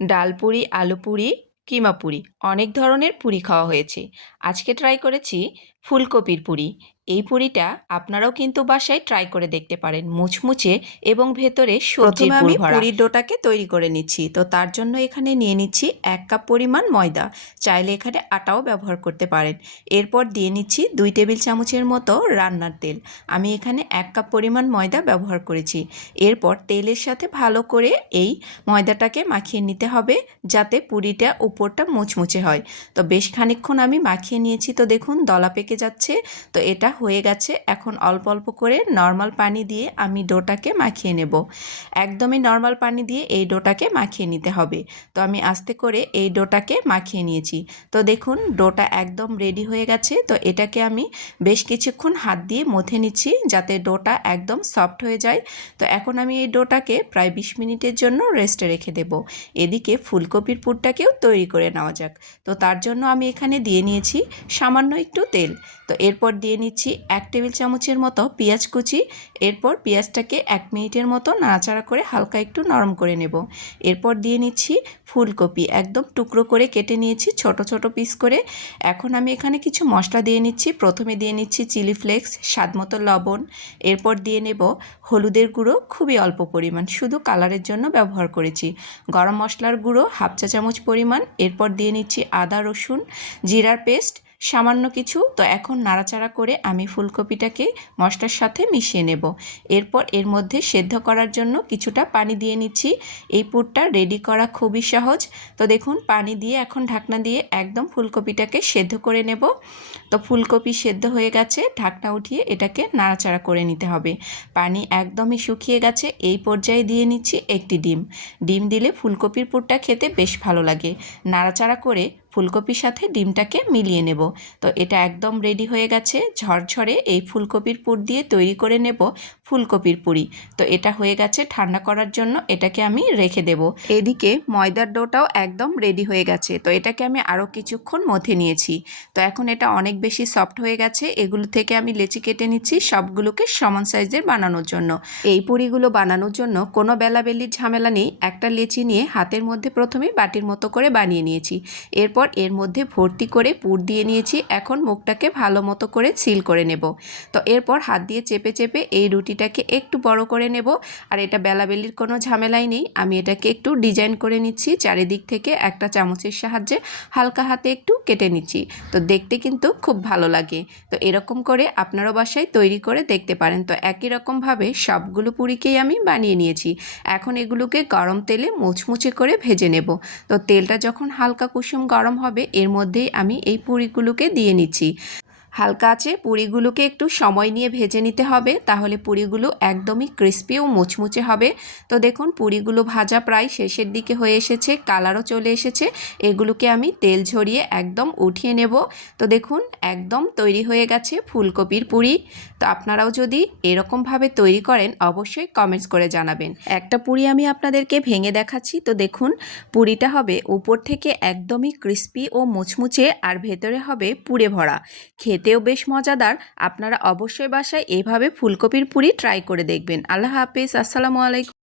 ডাল পুরি আলু পুরি কিমা পুরি অনেক ধরনের পুরি খাওয়া হয়েছে। আজকে ট্রাই করেছি ফুলকপির পুরি। এই পুরিটা আপনারাও কিন্তু বাসায় ট্রাই করে দেখতে পারেন। মুচমুচে এবং ভেতরে প্রথমে আমি পুরীর ডোটাকে তৈরি করে নিচ্ছি। তো তার জন্য এখানে নিয়ে নিচ্ছি এক কাপ পরিমাণ ময়দা। চাইলে এখানে আটাও ব্যবহার করতে পারেন। এরপর দিয়ে নিচ্ছি দুই টেবিল চামচের মতো রান্নার তেল। আমি এখানে এক কাপ পরিমাণ ময়দা ব্যবহার করেছি। এরপর তেলের সাথে ভালো করে এই ময়দাটাকে মাখিয়ে নিতে হবে যাতে পুরিটা উপরটা মুচমুচে হয়। তো বেশ খানিকক্ষণ আমি মাখিয়ে নিয়েছি। তো দেখুন দলা পেকে যাচ্ছে। তো এটা হয়ে গেছে। এখন অল্প অল্প করে নর্মাল পানি দিয়ে আমি ডোটাকে মাখিয়ে নেব। একদমই নর্মাল পানি দিয়ে এই ডোটাকে মাখিয়ে নিতে হবে। তো আমি আস্তে করে এই ডোটাকে মাখিয়ে নিয়েছি। তো দেখুন, ডোটা একদম রেডি হয়ে গেছে। তো এটাকে আমি বেশ কিছুক্ষণ হাত দিয়ে মথে নিচ্ছি যাতে ডোটা একদম সফট হয়ে যায়। তো এখন আমি এই ডোটাকে প্রায় বিশ মিনিটের জন্য রেস্টে রেখে দেব। এদিকে ফুলকপির পুরটাকেও তৈরি করে নেওয়া যাক। তো তার জন্য আমি এখানে দিয়ে নিয়েছি সামান্য একটু তেল। তো এরপর দিয়ে নিচ্ছি এক টেবিল চামচের মতো পেঁয়াজ কুচি। এরপর পেঁয়াজটাকে এক মিনিটের মতো নাড়াচাড়া করে হালকা একটু নরম করে নেব। এরপর দিয়ে নিচ্ছি ফুলকপি। একদম টুকরো করে কেটে নিয়েছি, ছোট ছোট পিস করে। এখন আমি এখানে কিছু মশলা দিয়ে নিচ্ছি। প্রথমে দিয়ে নিচ্ছি চিলি ফ্লেক্স, স্বাদ মতো লবণ। এরপর দিয়ে নেব হলুদের গুঁড়ো, খুবই অল্প পরিমাণ। শুধু কালারের জন্য ব্যবহার করেছি। গরম মশলার গুঁড়ো হাফ চা চামচ পরিমাণ। এরপর দিয়ে নিচ্ছি আদা রসুন, জিরার পেস্ট সামান্য কিছু, তো এখন নাড়াচাড়া করে আমি ফুলকপিটাকে মশলার সাথে মিশিয়ে নেব। এরপর এর মধ্যে সেদ্ধ করার জন্য কিছুটা পানি দিয়ে নিচ্ছি। এই পুরটা রেডি করা খুবই সহজ। তো দেখুন, পানি দিয়ে এখন ঢাকনা দিয়ে একদম ফুলকপিটাকে সেদ্ধ করে নেব। তো ফুলকপি সেদ্ধ হয়ে গেছে, ঢাকনা উঠিয়ে এটাকে নাড়াচাড়া করে নিতে হবে। পানি একদমই শুকিয়ে গেছে, এই পর্যায়ে দিয়ে নিচ্ছি একটি ডিম। ডিম দিলে ফুলকপির পুরটা খেতে বেশ ভালো লাগে। নাড়াচাড়া করে ফুলকপির সাথে ডিমটাকে মিলিয়ে নেব। তো এটা একদম রেডি হয়ে গেছে। ঝরঝরে এই ফুলকপির পুর দিয়ে তৈরি করে নেব ফুলকপির পুরি। তো এটা হয়ে গেছে ঠান্ডা করার জন্য এটাকে আমি রেখে দেব। এদিকে ময়দার ডোটাও একদম রেডি হয়ে গেছে। তো এটাকে আমি আরও কিছুক্ষণ মথে নিয়েছি। তো এখন এটা অনেক বেশি সফট হয়ে গেছে। এগুলো থেকে আমি লেচি কেটে নিচ্ছি সবগুলোকে সমান সাইজের বানানোর জন্য। এই পুরিগুলো বানানোর জন্য কোনো বেলাবেলির ঝামেলা নেই। একটা লেচি নিয়ে হাতের মধ্যে প্রথমে বাটির মতো করে বানিয়ে নিয়েছি। এরপর এর মধ্যে ভর্তি করে পুর দিয়ে নিয়েছি। এখন মুখটাকে ভালো মতো করে সিল করে নেব। তো এরপর হাত দিয়ে চেপে চেপে এই রুটিটাকে একটু বড় করে নেব। আর এটা বেলাবেলির কোনো ঝামেলাই নেই। আমি এটাকে একটু ডিজাইন করে নিচ্ছি। চারিদিক থেকে একটা চামচের সাহায্যে হালকা হাতে একটু কেটে নিচ্ছি। তো দেখতে কিন্তু খুব ভালো লাগে। তো এরকম করে আপনারও বাসায় তৈরি করে দেখতে পারেন। তো একই রকমভাবে সবগুলো পুরিকেই আমি বানিয়ে নিয়েছি। এখন এগুলোকে গরম তেলে মুচমুচে করে ভেজে নেব। তো তেলটা যখন হালকা কুসুম গরম হবে এর মধ্যেই আমি এই পুরিগুলোকে দিয়ে নিচ্ছি। হালকা আছে পুরিগুলোকে একটু সময় নিয়ে ভেজে নিতে হবে, তাহলে পুরিগুলো একদমই ক্রিস্পি ও মুচমুচে হবে। তো দেখুন, পুরিগুলো ভাজা প্রায় শেষের দিকে হয়ে এসেছে, কালারও চলে এসেছে। এগুলোকে আমি তেল ঝরিয়ে একদম উঠিয়ে নেব। তো দেখুন, একদম তৈরি হয়ে গেছে ফুলকপির পুরি। তো আপনারাও যদি এরকমভাবে তৈরি করেন, অবশ্যই কমেন্টস করে জানাবেন। একটা পুরি আমি আপনাদেরকে ভেঙে দেখাচ্ছি। তো দেখুন, পুরিটা হবে উপর থেকে একদমই ক্রিস্পি ও মুচমুচে, আর ভেতরে হবে পুরে ভরা। খেতেও বেশ মজাদার। আপনারা অবশ্যই বাসায় এভাবে ফুলকপির পুরি ট্রাই করে দেখবেন। আল্লাহ হাফিজ। আসসালামু আলাইকুম।